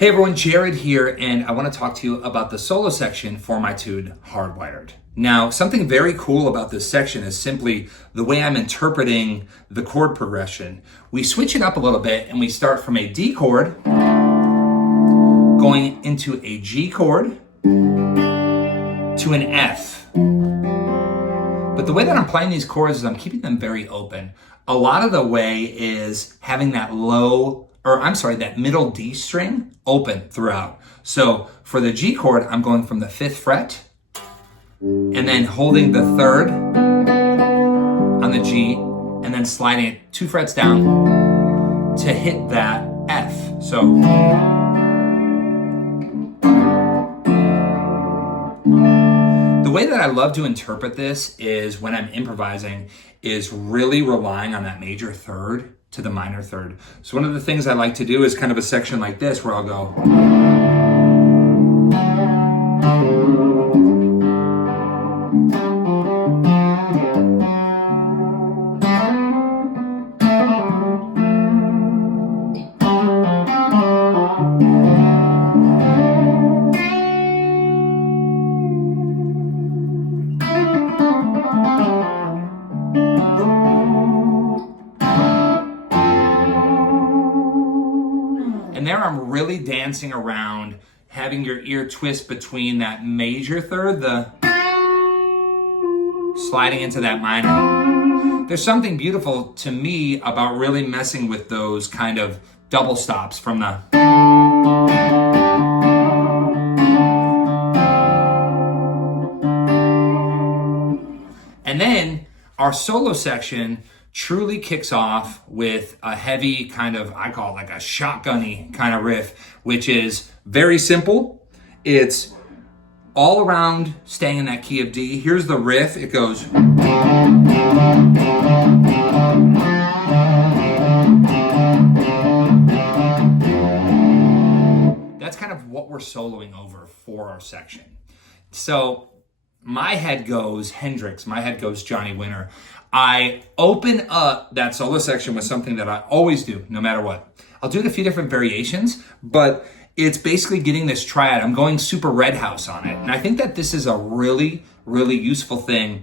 Hey everyone, Jared here, and I want to talk to you about the solo section for my tune, Hardwired. Now, something very cool about this section is simply the way I'm interpreting the chord progression. We switch it up a little bit and we start from a D chord, going into a G chord, to an F. But the way that I'm playing these chords is I'm keeping them very open. A lot of the way is having that that middle D string open throughout. So for the G chord, I'm going from the 5th fret and then holding the 3rd on the G and then sliding it 2 frets down to hit that F. So the way that I love to interpret this is when I'm improvising is really relying on that major third to the minor third. So one of the things I like to do is kind of a section like this where I'll go. And there I'm really dancing around, having your ear twist between that major third, the sliding into that minor. There's something beautiful to me about really messing with those kind of double stops from the. And then our solo section truly kicks off with a heavy kind of, I call it like a shotgunny kind of riff, which is very simple. It's all around staying in that key of D. Here's the riff. It goes. That's kind of what we're soloing over for our section. So my head goes Hendrix, my head goes Johnny Winter. I open up that solo section with something that I always do, no matter what. I'll do it a few different variations, but it's basically getting this triad. I'm going super Red House on it. And I think that this is a really, really useful thing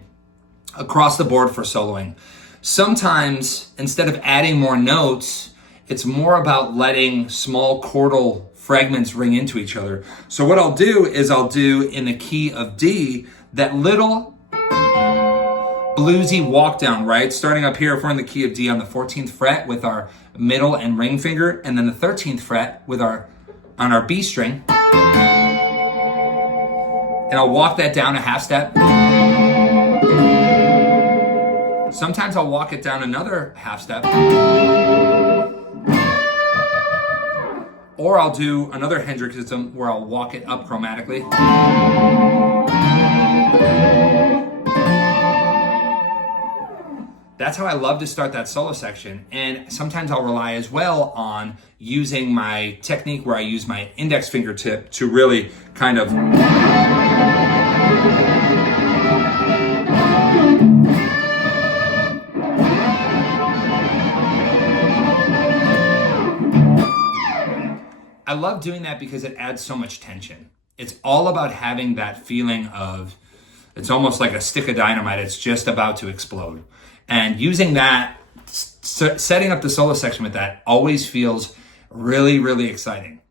across the board for soloing. Sometimes, instead of adding more notes, it's more about letting small chordal fragments ring into each other. So what I'll do is I'll do in the key of D, that little bluesy walk down, right? Starting up here, if we're in the key of D on the 14th fret with our middle and ring finger, and then the 13th fret with on our B string. And I'll walk that down a half step. Sometimes I'll walk it down another half step. Or I'll do another Hendrixism where I'll walk it up chromatically. That's how I love to start that solo section. And sometimes I'll rely as well on using my technique where I use my index fingertip to really kind of. I love doing that because it adds so much tension. It's all about having that feeling of, it's almost like a stick of dynamite. It's just about to explode. And using that, setting up the solo section with that always feels really, really exciting.